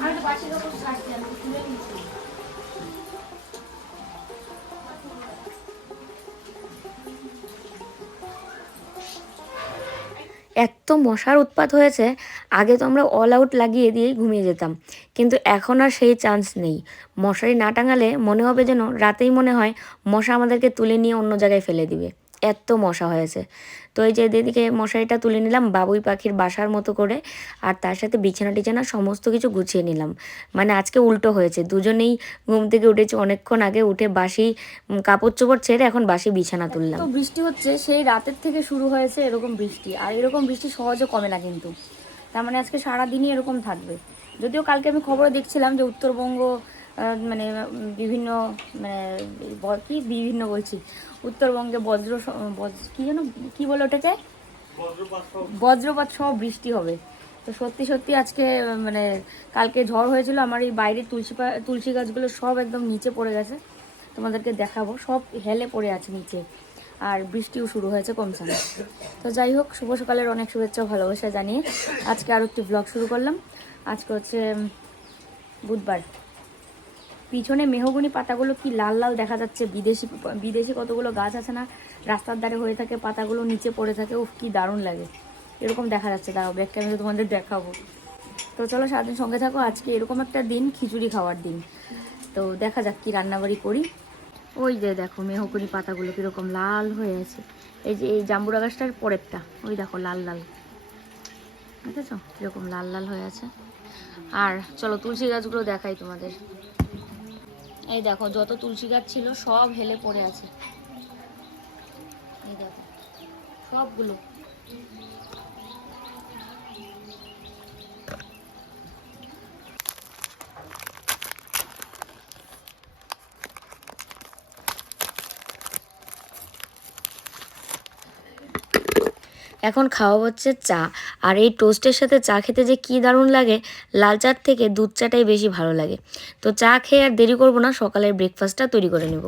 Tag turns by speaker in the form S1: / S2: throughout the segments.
S1: আমি তো বাসি কাপড় ছাড়ছি আমি তুলে নিচ্ছি
S2: মশার উৎপাত হয়েছে, আগে তো আমরা অল আউট লাগিয়ে দিয়েই ঘুমিয়ে যেতাম। কিন্তু এখন আর সেই চান্স নেই। মশারি না টাঙালে মনে হবে যেন রাতেই মনে হয় মশা আমাদেরকে তুলে নিয়ে অন্য জায়গায় ফেলে দিবে। এত মশা হয়েছে। তো এই যে এদিকে মশারিটা তুলে নিলাম, বাবুই পাখির বাসার মতো করে, আর তার সাথে বিছানা টিছানা সমস্ত কিছু গুছিয়ে নিলাম। মানে আজকে উল্টো হয়েছে, দুজনেই ঘুম থেকে উঠেছি, অনেকক্ষণ আগে উঠে বাসি কাপড় চোপড় ছেড়ে এখন বাসি বিছানা তুললাম।
S1: তো বৃষ্টি হচ্ছে, সেই রাতের থেকে শুরু হয়েছে এরকম বৃষ্টি, আর এরকম বৃষ্টি সহজে কমে না কিন্তু। তার মানে আজকে সারাদিনই এরকম থাকবে। যদিও কালকে আমি খবরে দেখছিলাম যে উত্তরবঙ্গ মানে বিভিন্ন মানে কি? বিভিন্ন বলছি। উত্তরবঙ্গে বজ্র বজ্র কি যেন কি বলে ওটাকে? বজ্রপাত সহ বৃষ্টি হবে। তো সত্যি সত্যি আজকে মানে কালকে ঝড় হয়েছিল আমার এই বাইরের তুলসী পা- তুলসী গাছগুলো সব একদম নিচে পড়ে গেছে। তোমাদেরকে দেখাবো সব হেলে পড়ে আছে নিচে। আর বৃষ্টিও শুরু হয়েছে কমছে না। তো যাই হোক শুভ সকালের অনেক শুভেচ্ছা ভালোবাসা জানিয়ে আজকে আরও একটি ব্লগ শুরু করলাম। আজকে হচ্ছে বুধবার। পিছনে মেহগুনি পাতাগুলো কি লাল লাল দেখা যাচ্ছে? বিদেশি বিদেশি কতগুলো গাছ আছে না? রাস্তার ধারে হয়ে থাকে, পাতাগুলো নিচে পড়ে থাকে, উফ, কি দারুণ লাগে। এরকম দেখা যাচ্ছে, দাঁড়াও ব্যাক ক্যামেরা তোমাদের দেখাবো। তো চলো সারাদিন সঙ্গে থাকো, আজকে এরকম একটা দিন, খিচুড়ি খাওয়ার দিন। তো দেখা যাক কি রান্নাবাড়ি করি। ওই যে দেখো মেহকুনি পাতাগুলো কীরকম লাল হয়ে আছে। এই যে এই জাম্বুরা গাছটার পরেরটা, ওই দেখো, লাল লাল। দেখেছ? কীরকম লাল লাল হয়ে আছে। আর চলো তুলসী গাছগুলো দেখাই তোমাদের। এই দেখো যত তুলসী গাছ ছিল সব হেলে পড়ে আছে। এই দেখো সবগুলো।
S2: এখন খাওয়া হচ্ছে চা। আর এই টোস্টের সাথে চা খেতে যে কী দারুণ লাগে, লাল চার থেকে দুধ চাটাই বেশি ভালো লাগে। তো চা খেয়ে আর দেরি করব না, সকালের ব্রেকফাস্টটা তৈরি করে নেব।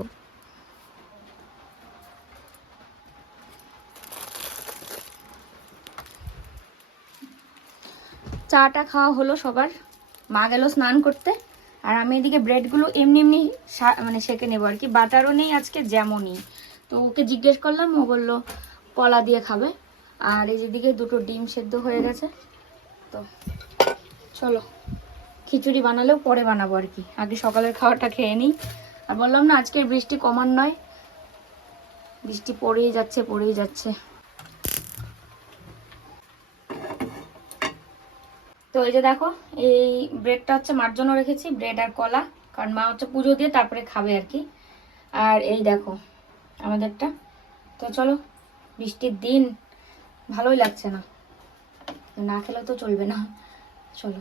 S1: চাটা খাওয়া হলো সবার। মা গেল স্নান করতে। আর আমি এদিকে ব্রেডগুলো এমনি এমনি মানে সেঁকে নেব আর কি। বাটারও নেই আজকে যেমনই তো ওকে জিজ্ঞেস করলাম, ও বলল, কলা দিয়ে খাবে। আর এই যেদিকে দুটো ডিম সেদ্ধ হয়ে গেছে। তো চলো, খিচুড়ি বানালেও পরে বানাবো আর কি। আগে সকালের খাওয়াটা খেয়ে নিই। আর বললাম না, আজকের বৃষ্টি কমার নয়। বৃষ্টি পড়েই যাচ্ছে পড়েই যাচ্ছে। তো এই যে দেখো, এই ব্রেডটা হচ্ছে মার জন্য রেখেছি, ব্রেড আর কলা। কারণ মা হচ্ছে পুজো দিয়ে তারপরে খাবে আর কি। আর এই দেখো, আমাদেরটা। তো চলো, বৃষ্টির দিন। ভালোই লাগছে না। না খেলেও তো চলবে না। চলো।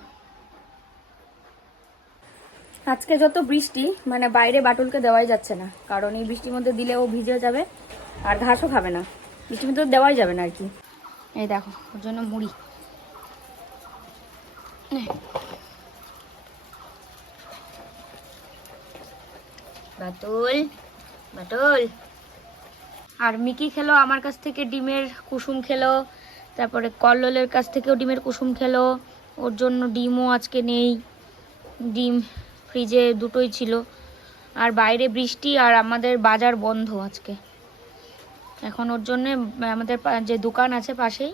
S1: আজকে যত বৃষ্টি মানে বাইরে বাটুলকে দেওয়াই যাচ্ছে না। কারণ এই বৃষ্টির মধ্যে দিলে ও ভিজে যাবে আর ঘাসও খাবে না। বৃষ্টির মধ্যে দেওয়াই যাবে না আর কি। এই দেখো ওর জন্য মুড়ি। বাটুল বাটুল। আর মিকি খেলো আমার কাছ থেকে ডিমের কুসুম খেলো, তারপরে কল্লোলের কাছ থেকেও ডিমের কুসুম খেলো, ওর জন্য ডিমও আজকে নেই, ডিম ফ্রিজে দুটোই ছিল, আর বাইরে বৃষ্টি আর আমাদের বাজার বন্ধ আজকে। এখন ওর জন্যে আমাদের যে দোকান আছে পাশেই,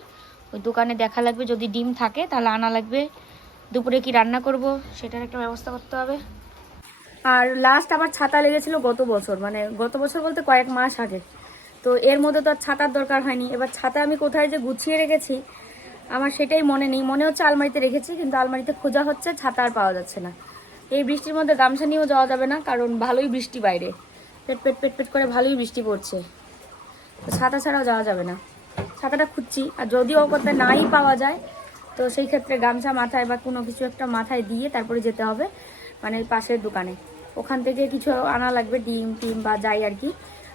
S1: ওই দোকানে দেখা লাগবে যদি ডিম থাকে, তাহলে আনা লাগবে। দুপুরে কি রান্না করব, সেটার একটা ব্যবস্থা করতে হবে। আর লাস্ট আবার ছাতা লেগেছিল গত বছর মানে গত বছর বলতে কয়েক মাস আগে। তো এর মধ্যে তো আর ছাতার দরকার হয়নি। এবার ছাতা আমি কোথায় যে গুছিয়ে রেখেছি, আমার সেটাই মনে নেই। মনে হচ্ছে আলমারিতে রেখেছি, কিন্তু আলমারিতে খোঁজা হচ্ছে ছাতা আর পাওয়া যাচ্ছে না। এই বৃষ্টির মধ্যে গামছা নিয়েও যাওয়া যাবে না, কারণ ভালোই বৃষ্টি বাইরে। পেট পেট পেট পেট করে ভালোই বৃষ্টি পড়ছে। তো ছাতা ছাড়াও যাওয়া যাবে না। ছাতাটা খুঁজছি, আর যদিও কোথায় নাই পাওয়া যায়, তো সেই ক্ষেত্রে গামছা মাথায় বা কোনো কিছু একটা মাথায় দিয়ে তারপরে যেতে হবে মানে পাশের দোকানে। ওখান থেকে কিছু আনা লাগবে, ডিম, টিম বা যাই আর কি।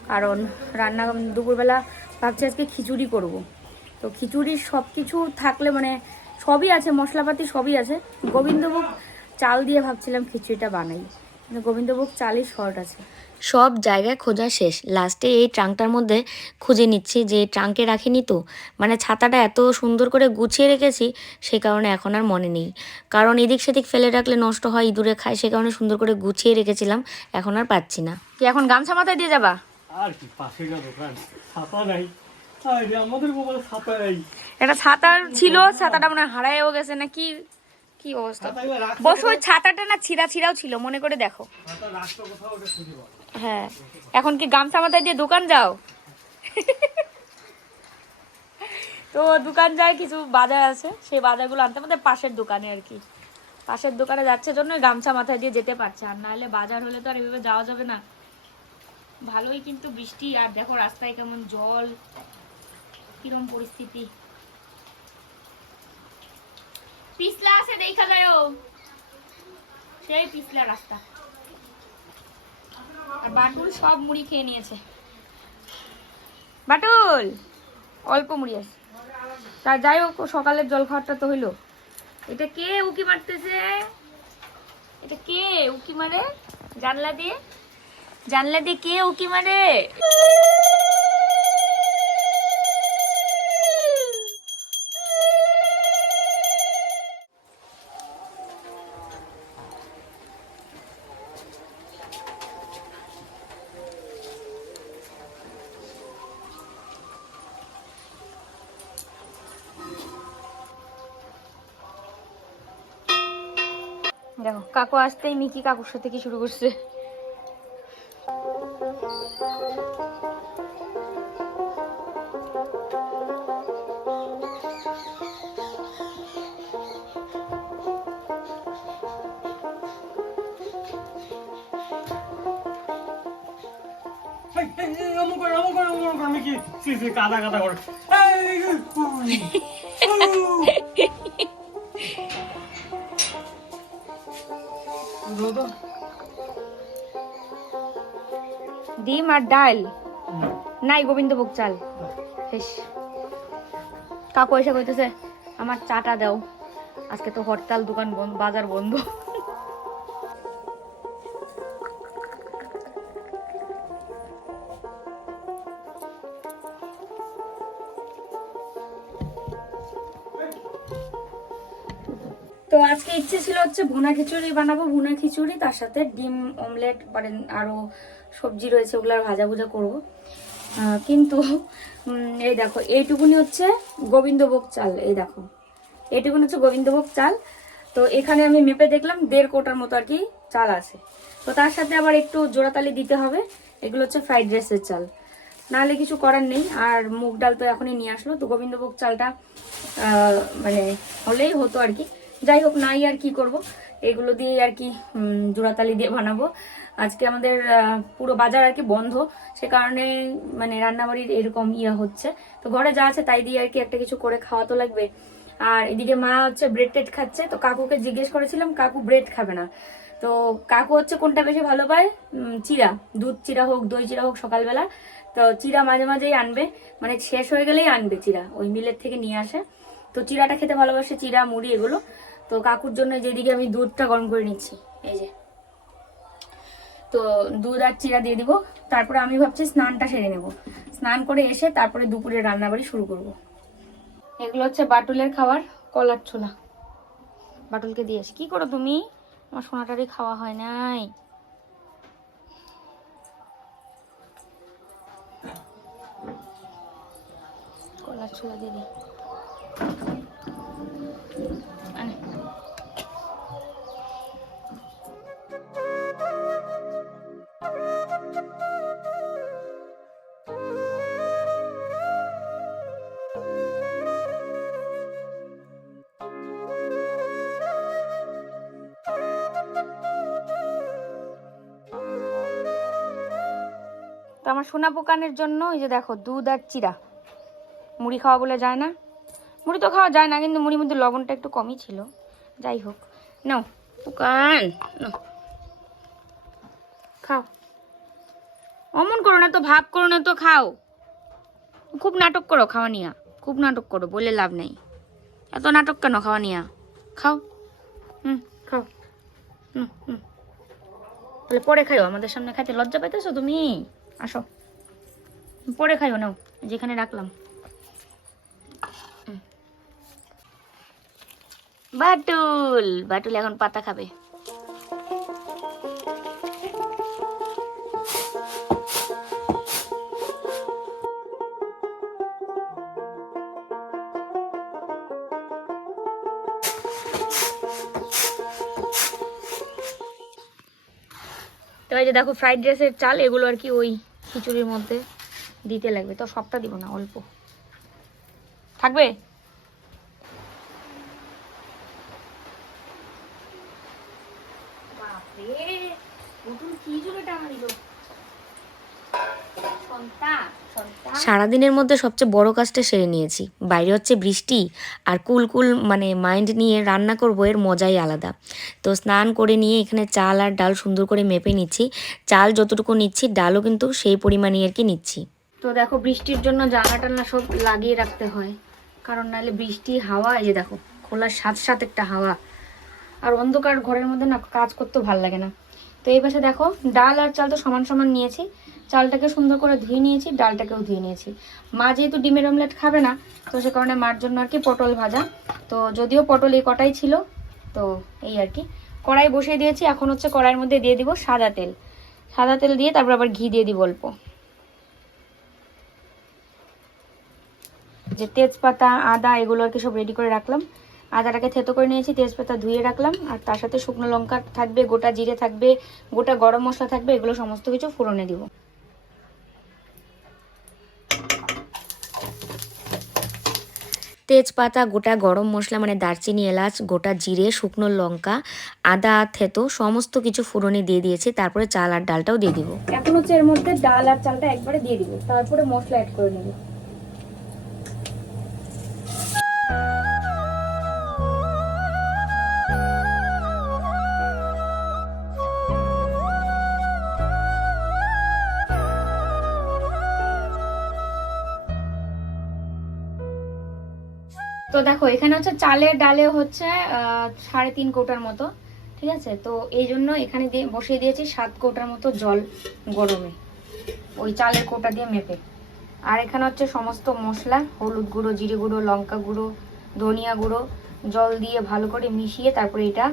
S1: কারণ রান্না দুপুরবেলা ভাবছি আজকে খিচুড়ি করব। তো খিচুড়ির সব কিছু থাকলে মানে সবই আছে মশলাপাতি সবই আছে। গোবিন্দভোগ চাল দিয়ে ভাবছিলাম খিচুড়িটা বানাই। কিন্তু গোবিন্দভোগ চালই শর্ট আছে।
S2: সব জায়গায় খোঁজা শেষ। লাস্টে এই ট্রাঙ্কটার মধ্যে খুঁজে নিচ্ছি যে ট্রাঙ্কে রাখিনি তো। মানে ছাতাটা এত সুন্দর করে গুছিয়ে রেখেছি সে কারণে এখন আর মনে নেই। কারণ এদিক সেদিক ফেলে রাখলে নষ্ট হয় ইঁদুরে খায় সে কারণে সুন্দর করে গুছিয়ে রেখেছিলাম এখন আর পাচ্ছি না।
S1: কি এখন গামছা মাথায় দিয়ে যাবা?
S3: আর কি পাশে না দোকান। ছাতা নাই। আমাদের মোবাইলে ছাতা নাই।
S1: একটা ছাতা ছিল ছাতাটা মনে হয় হারায়ও গেছে না কি কি অবস্থা বস ওই ছাতাটা না ছিঁড়া ছিঁড়াও ছিল মনে করে দেখো। হ্যাঁ। এখন কি গামছা মাথায় দিয়ে দোকান যাও? তো দোকান যায় কিছু বাজার আছে সেই বাজারগুলো আনতে আমাদের পাশের দোকানে আর কি। পাশের দোকানে যাচ্ছে জন্য গামছা মাথায় দিয়ে যেতে পারছে আর নাহলে বাজার হলে তো আর এভাবে যাওয়া যাবে না। ভালোই কিন্তু বৃষ্টি, আর দেখো রাস্তায় কেমন জল, কিরম পরিস্থিতি। পিছলা আছে, দেখা যায় সেই পিছলা রাস্তা। আর বাটুল সব মুড়ি খেয়ে নিয়েছে। বাটুল, অল্প মুড়ি আছে। তা যাই হোক, সকালের জল খাওয়াটা তো হইল। এটা কে উকি মারতেছে? এটা কে উকি মারে জানলা দিয়ে? জানলা দিয়ে কে উকি মারে? দেখো কাকু আসতেই মিকি কাকুর সাথে কি শুরু করছে?
S3: কাদা কাদা করে।
S1: ডিম আর ডাল। নাই গোবিন্দভোগ চাল। কাকু এসে কইতেছে, আমার চাটা দাও। আজকে তো হরতাল দোকান বন্ধ বাজার বন্ধ। ইচ্ছে ছিল হচ্ছে ভুনা খিচুড়ি বানাবো, ভুনা খিচুড়ি, তার সাথে ডিম অমলেট মানে আরও সবজি রয়েছে, ওগুলো ভাজা ভুজা করব। কিন্তু এই দেখো, এইটুকুনি হচ্ছে গোবিন্দভোগ চাল, এই দেখো। এইটুকুনি হচ্ছে গোবিন্দভোগ চাল। তো এখানে আমি মেপে দেখলাম দেড় কোটার মতো আর কি চাল আছে। তো তার সাথে আবার একটু জোড়াতালি দিতে হবে, এগুলো হচ্ছে ফ্রাইড রাইসের চাল। নাহলে কিছু করার নেই, আর মুগ ডাল তো এখনই নিয়ে আসলো, তো গোবিন্দভোগ চালটা মানে হলেই হতো আর কি। যাই হোক, নাই আর কি করব। এগুলো দিয়ে আর কি জোড়াতালি দিয়ে বানাবো। আজকে আমাদের পুরো বাজার আর কি বন্ধ। সে কারণে মানে রান্নাবাড়ির এরকম ইয়ে হচ্ছে। তো ঘরে যা আছে তাই দিয়ে আর কি একটা কিছু করে খাওয়া তো লাগবে। আর এদিকে মা হচ্ছে ব্রেড টেড খাচ্ছে। তো কাকুকে জিজ্ঞেস করেছিলাম, কাকু ব্রেড খাবে না? তো কাকু হচ্ছে কোনটা বেশি ভালো পায়? চিরা দুধ চিরা হোক, দই চিরা হোক সকালবেলা। তো চিরা মাঝে মাঝেই আনবে। মানে শেষ হয়ে গেলেই আনবে চিরা ওই মিলের থেকে নিয়ে আসে। তো চিরাটা খেতে ভালোবাসে চিরা মুড়ি এগুলো। তো কাকুর জন্য যেদিকে আমি দুধটা গরম করে নিচ্ছি, এই যে। তো দুধ আর চিরা দিয়ে দিব, তারপরে আমি ভাবছি স্নানটা সেরে নেব। স্নান করে এসে তারপরে দুপুরে রান্নাবাড়ি শুরু করব। এগুলো হচ্ছে বাটুলের খাবার কলার ছোলা। বাটুলকে দিয়েছি কি করো তুমি? আমার সোনাটারই খাওয়া হয় নাই। কলার ছোলা দিয়ে দিই। আমার সোনা পোকানের জন্য এই যে দেখো দুধ আর চিরা। মুড়ি খাওয়া বলে যায় না? মুড়ি তো খাওয়া যায় না কিন্তু মুড়ির মধ্যে লবণটা একটু কমই ছিল। যাই হোক নাও পোকান খাও। অমন করো না তো ভাব করো না তো খাও। খুব নাটক করো খাওয়া নিয়া। খুব নাটক করো বলে লাভ নেই। এত নাটক কেন খাওয়া নিয়া? খাও। হুম খাও। হুম, হুম। তাহলে পরে খাইও আমাদের সামনে খাইতে লজ্জা পাইতেছো তুমি? আসো। পরে খাইও নাও যেখানে রাখলাম। বাটুল বাটুল এখন পাতা খাবে। তো এই যে দেখো ফ্রাইড রাইসের চাল, এগুলো আর কি ওই খিচুড়ির মধ্যে দিতে লাগবে। তো সবটা দিব না, অল্প। থাকবে? বাপরে কি জুড়ে টানা দিল?
S2: সারাদিনের মধ্যে সবচেয়ে বড় কাজটা সেরে নিয়েছি। বাইরে হচ্ছে বৃষ্টি আর কুল কুল মানে মাইন্ড নিয়ে রান্না করব এর মজাই আলাদা। তো স্নান করে নিয়ে এখানে চাল আর ডাল সুন্দর করে মেপে নিচ্ছি। চাল যতটুকু নিচ্ছি ডালও কিন্তু সেই পরিমাণই আর কি নিচ্ছি।
S1: তো দেখো বৃষ্টির জন্য জানলা টান্না সব লাগিয়ে রাখতে হয়। কারণ নাহলে বৃষ্টি হাওয়া এই যে দেখো খোলার সাথে সাথে একটা হাওয়া। আর অন্ধকার ঘরের মধ্যে না কাজ করতেও ভালো লাগে না। তো এই পাশে দেখো, ডাল আর চাল তো সমান সমান নিয়েছি। চালটাকে সুন্দর করে ধুয়ে নিয়েছি, ডালটাকেও ধুয়ে নিয়েছি। মা যেহেতু ডিমের অমলেট খাবে না, তো সে কারণে মার জন্য আর কি পটল ভাজা। তো যদিও পটল এই কটাই ছিল, তো এই আর কি। কড়াই বসিয়ে দিয়েছি, এখন হচ্ছে কড়াইয়ের মধ্যে দিয়ে দিব সাদা তেল। সাদা তেল দিয়ে তারপর আবার ঘি দিয়ে দিব অল্প। যে তেজপাতা, আদা, এগুলো আর কি সব রেডি করে রাখলাম। আদাটাকে থেতো করে নিয়েছি তেজপাতা ধুয়ে রাখলাম আর তার সাথে শুকনো লঙ্কা থাকবে গোটা জিরে থাকবে গোটা গরম মশলা থাকবে এগুলো সমস্ত কিছু ফোড়নে দিব।
S2: তেজপাতা গোটা গরম মশলা মানে দারচিনি এলাচ গোটা জিরে শুকনো লঙ্কা আদা থেতো সমস্ত কিছু ফোড়নে দিয়ে দিয়েছি তারপরে চাল আর ডালটাও দিয়ে দিব।
S1: এখন হচ্ছে এর মধ্যে ডাল আর চালটা একবারে দিয়ে দিব তারপরে মশলা অ্যাড করে নেব। তো দেখো, এখানে হচ্ছে চালের ডালে হচ্ছে সাড়ে তিন কোটার মতো, ঠিক আছে? তো এই জন্য এখানে দিয়ে বসিয়ে দিয়েছি সাত কোটার মতো জল গরমে, ওই চালের কোটা দিয়ে মেপে। আর এখানে হচ্ছে সমস্ত মশলা, হলুদ গুঁড়ো, জিরে গুঁড়ো, লঙ্কা গুঁড়ো, ধনিয়া গুঁড়ো, জল দিয়ে ভালো করে মিশিয়ে তারপরে এটা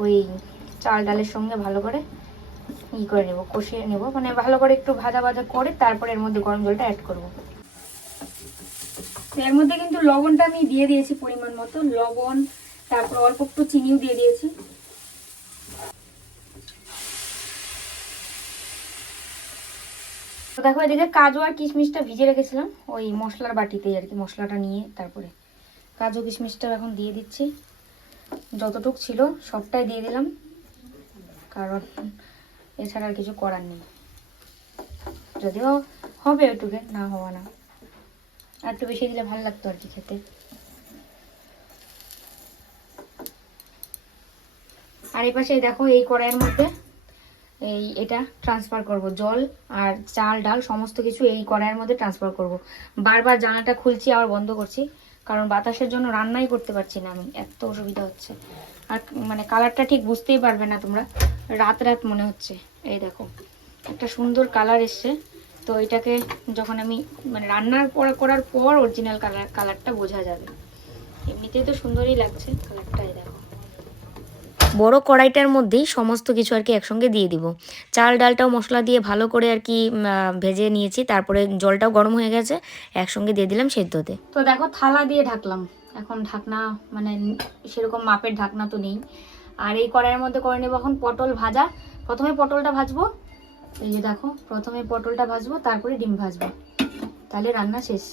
S1: ওই চাল ডালের সঙ্গে ভালো করে ই করে নেব, কষিয়ে নেব। মানে ভালো করে একটু ভাজা ভাজা করে তারপরে এর মধ্যে গরম জলটা অ্যাড করব। এর মধ্যে কিন্তু লবণটা আমি দিয়ে দিয়েছি পরিমাণ মতো, লবণ, তারপর অল্প একটু চিনিও দিয়ে দিয়েছি। তো দেখো এদিকে কাজু আর কিশমিশটা ভিজে রেখেছিলাম, ওই মশলার বাটিতেই আর কি, মশলাটা নিয়ে তারপরে কাজু কিশমিশটা এখন দিয়ে দিচ্ছি। যতটুক ছিল সবটাই দিয়ে দিলাম, কারণ এছাড়া আর কিছু করার নেই। যদিও হবে ওইটুকে, না হওয়া না। আর একটু বেশি দিলে ভালো লাগতো আর কি খেতে। আর এই পাশে দেখো এই কড়াইয়ের মধ্যে এই এটা ট্রান্সফার করব, জল আর চাল, ডাল, সমস্ত কিছু এই কড়াইয়ের মধ্যে ট্রান্সফার করব। বারবার জানাটা খুলছি, আবার বন্ধ করছি, কারণ বাতাসের জন্য রান্নাই করতে পারছি না আমি, এত অসুবিধা হচ্ছে। আর মানে কালারটা ঠিক বুঝতেই পারবে না তোমরা, রাত রাত মনে হচ্ছে। এই দেখো, একটা সুন্দর কালার এসছে। তো এটাকে যখন আমি মানে রান্নার পর করার পর অরিজিনাল কালার কালারটা বোঝা যাবে। এমনিতেই তো সুন্দরই লাগছে কালারটা দেখো।
S2: বড় কড়াইটার মধ্যেই সমস্ত কিছু আর কি একসঙ্গে দিয়ে দিব। চাল ডালটাও মশলা দিয়ে ভালো করে আর কি ভেজে নিয়েছি। তারপরে জলটাও গরম হয়ে গেছে একসঙ্গে দিয়ে দিলাম সেদ্ধতে।
S1: তো দেখো থালা দিয়ে ঢাকলাম। এখন ঢাকনা মানে সেরকম মাপের ঢাকনা তো নেই। আর এই কড়াইয়ের মধ্যে করে নেব এখন পটল ভাজা। প্রথমে পটলটা ভাজবো এই যে দেখো, প্রথমে পটলটা ভাজবো, তারপরে ডিম ভাজবো। তাহলে রান্না শেষ।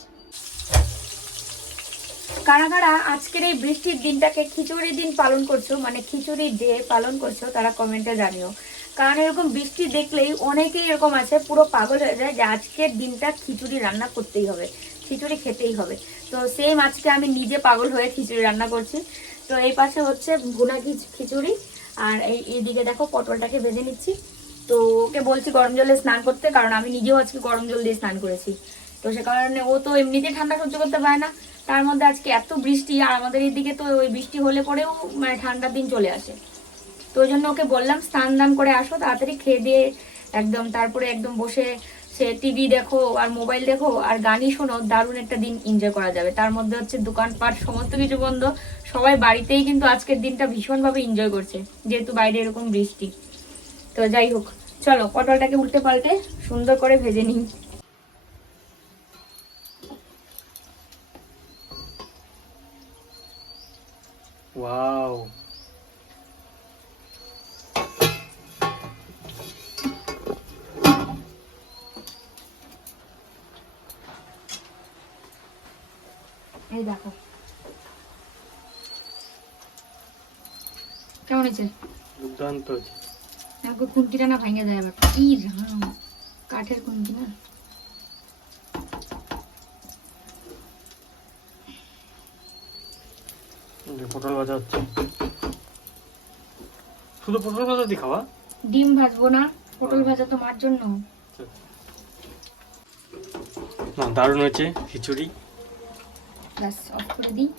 S1: কারা কারা আজকের এই বৃষ্টির দিনটাকে খিচুড়ির দিন পালন করছ মানে খিচুড়ি ডে পালন করছ, তারা কমেন্টে জানিও। কারণ এরকম বৃষ্টি দেখলেই অনেকেই এরকম আছে, পুরো পাগল হয়ে যায় যে আজকের দিনটা খিচুড়ি রান্না করতেই হবে, খিচুড়ি খেতেই হবে। তো সেম আজকে আমি নিজে পাগল হয়ে খিচুড়ি রান্না করছি। তো এই পাশে হচ্ছে ভুনা খিচুড়ি, আর এই এইদিকে দেখো পটলটাকে ভেজে নিচ্ছি। তো ওকে বলছি গরম জলে স্নান করতে, কারণ আমি নিজেও আজকে গরম জল দিয়ে স্নান করেছি। তো সে কারণে ও তো এমনিতেই ঠান্ডা সহ্য করতে পারে না। তার মধ্যে আজকে এত বৃষ্টি, আর আমাদের এইদিকে তো ওই বৃষ্টি হলে পরেও মানে ঠান্ডার দিন চলে আসে। তো ওই জন্য ওকে বললাম, স্নান দান করে আসো, তাড়াতাড়ি খেয়ে দিয়ে একদম তারপরে একদম বসে সে টিভি দেখো আর মোবাইল দেখো, আর গানই শোনো, দারুণ একটা দিন এনজয় করা যাবে। তার মধ্যে হচ্ছে দোকানপাট, সমস্ত কিছু বন্ধ। সবাই বাড়িতেই কিন্তু আজকের দিনটা ভীষণভাবে এনজয় করছে, যেহেতু বাইরে এরকম বৃষ্টি। তো যাই হোক। চলো পটলটাকে উল্টে পাল্টে সুন্দর করে ভেজে নিই।
S3: ওয়াও।
S1: এই দেখো। কেমন হয়েছে?
S3: দুর্দান্ত হয়েছে।
S1: দেখো খুন্তিটা না ভেঙে যায় আবার কি রাম কাঠের খুন্তি না।
S3: পটল ভাজা হচ্ছে। শুধু পটল ভাজা দিয়ে খাওয়া?
S1: ডিম ভাজবো না পটল ভাজা তো মার জন্য।
S3: না দারুণ হয়েছে খিচুড়ি।
S1: ব্যাস অফ করে দিই।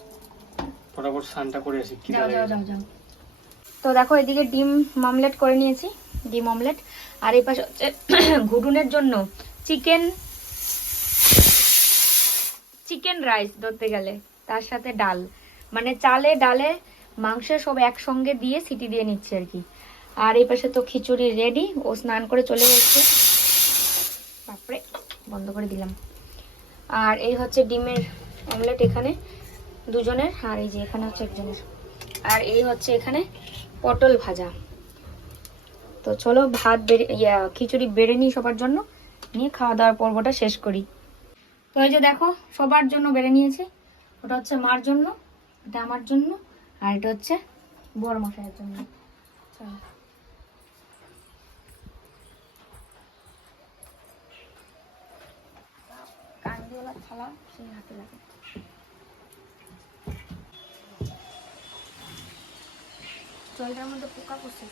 S3: ফটাফট স্নানটা করে আসি কি
S1: যাও যাও যাও। তো দেখো এদিকে ডিম মামলেট করে নিয়েছি, ডিম অমলেট আর এই পাশে হচ্ছে ঘুটুনের জন্য চিকেন চিকেন রাইস ধরতে গেলে, তার সাথে ডাল। মানে চালে, ডালে মাংসে সব একসঙ্গে দিয়ে সিটি দিয়ে নিচ্ছে আর কি। আর এই পাশে তো খিচুড়ি রেডি ও স্নান করে চলে গেছে। তারপরে বন্ধ করে দিলাম। আর এই হচ্ছে ডিমের অমলেট এখানে দুজনের, আর এই যে এখানে হচ্ছে একজনের। আর এই হচ্ছে এখানে পটল ভাজা। তো চলো ভাত ইয়া, খিচুড়ি বেড়ে নিই সবার জন্য। নিয়ে খাওয়া দাওয়ার পর্বটা শেষ করি। তো এই যে দেখো, সবার জন্য বেড়ে নিয়েছি। ওটা হচ্ছে মার জন্য, এটা আমার জন্য, আর এটা হচ্ছে বড় মশাইয়ের জন্য থালা সেই হাতে লাগে। জলটার মধ্যে পোকা পড়ছে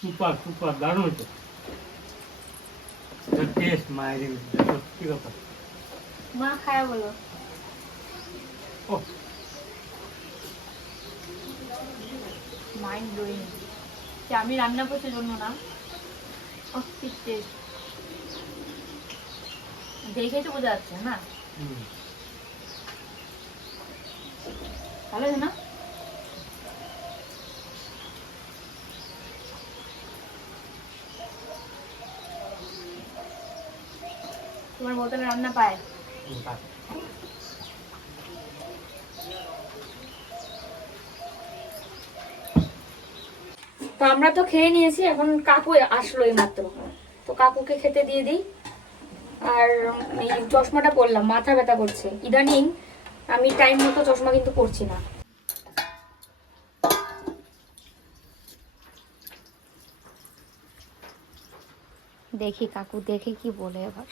S3: সুপার সুপার দারুণ হয়েছে। টেস্ট মায়ের সত্যি কথা।
S1: মা খায়া বলো।
S3: ও।
S1: মাইন্ড ব্লোয়িং আমি রান্না করতে জন্য না? অস্থির টেস্ট দেখেই তো বোঝা যাচ্ছে না।
S3: হুম।
S1: ভালো না? তোমার বোতলে রান্না পায়। তো আমরা তো খেয়ে নিয়েছি এখন কাকু আসলো এই মাত্র তো কাকুকে খেতে দিয়ে দিই। আর এই চশমাটা পরলাম মাথা ব্যথা করছে। ইদানিং আমি টাইম মতো চশমা কিন্তু পরছি না। দেখি কাকু দেখে কি বলে এবার।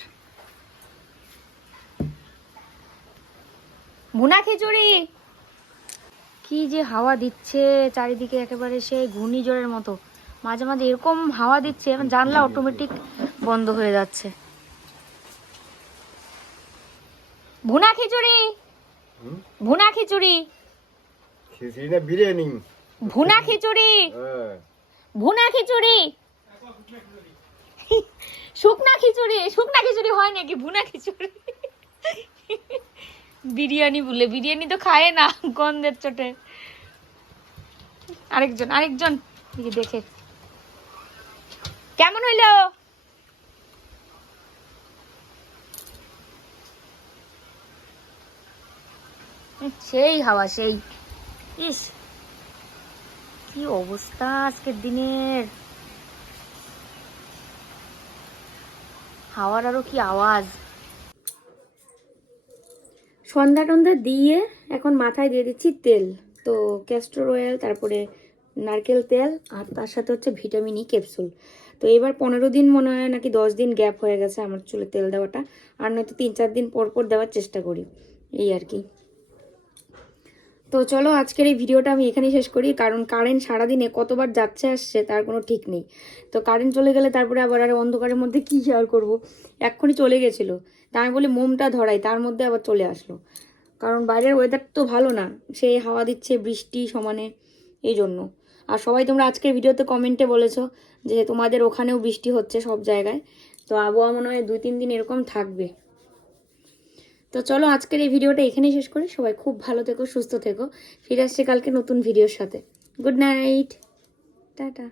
S1: ভুনা খিচুড়ি। কি যে হাওয়া দিচ্ছে চারিদিকে একেবারে সেই ঘূর্ণিঝড়ের মতো। মাঝে মাঝে এরকম হাওয়া দিচ্ছে এখন জানলা অটোমেটিক বন্ধ হয়ে যাচ্ছে। ভুনা খিচুড়ি। ভুনা খিচুড়ি।
S4: খিচুড়ি না বিরিয়ানি।
S1: ভুনা খিচুড়ি।
S4: হ্যাঁ।
S1: ভুনা খিচুড়ি। শুকনা খিচুড়ি শুকনা খিচুড়ি হয় নাকি ভুনা খিচুড়ি? বিরিয়ানি বলে, বিরিয়ানি তো খায় না, গন্ধের চোটে। আরেকজন আরেকজন। দেখে। কেমন হইল? সেই হাওয়া, সেই। ইস, কি অবস্থা আজকের দিনের? হাওয়ার আরও কি আওয়াজ? সন্ধ্যা টন্ধা দিয়ে এখন মাথায় দিয়ে দিচ্ছি তেল। তো ক্যাস্টর অয়েল তারপরে নারকেল তেল, আর তার সাথে হচ্ছে ভিটামিন ই ক্যাপসুল তো এবার পনেরো দিন মনে হয় নাকি দশ দিন গ্যাপ হয়ে গেছে আমার চুলে তেল দেওয়াটা। আর নয়তো তিন চার দিন পর পর দেওয়ার চেষ্টা করি। এই আর কি। তো চলো আজকের এই ভিডিওটা আমি এখানেই শেষ করি। কারণ কারেন্ট সারাদিনে কতবার যাচ্ছে আসছে তার কোনো ঠিক নেই। তো কারেন্ট চলে গেলে তারপরে আবার আর অন্ধকারের মধ্যে কী শেয়ার করব? এক্ষুনি চলে গেছিল। তা আমি বলি মোমটা ধরাই, তার মধ্যে আবার চলে আসলো। কারণ বাইরের ওয়েদার তো ভালো না, সে হাওয়া দিচ্ছে, বৃষ্টি সমানে, এই জন্য। আর সবাই তোমরা আজকের ভিডিওতে কমেন্টে বলেছ যে তোমাদের ওখানেও বৃষ্টি হচ্ছে সব জায়গায়, তো আবহাওয়া মনে হয় দুই তিন দিন এরকম থাকবে। তো চলো আজকের এই ভিডিওটা এখানেই শেষ করি, সবাই খুব ভালো থেকো, সুস্থ থেকো, ফিরে আসছে কালকে নতুন ভিডিওর সাথে। Good night tata!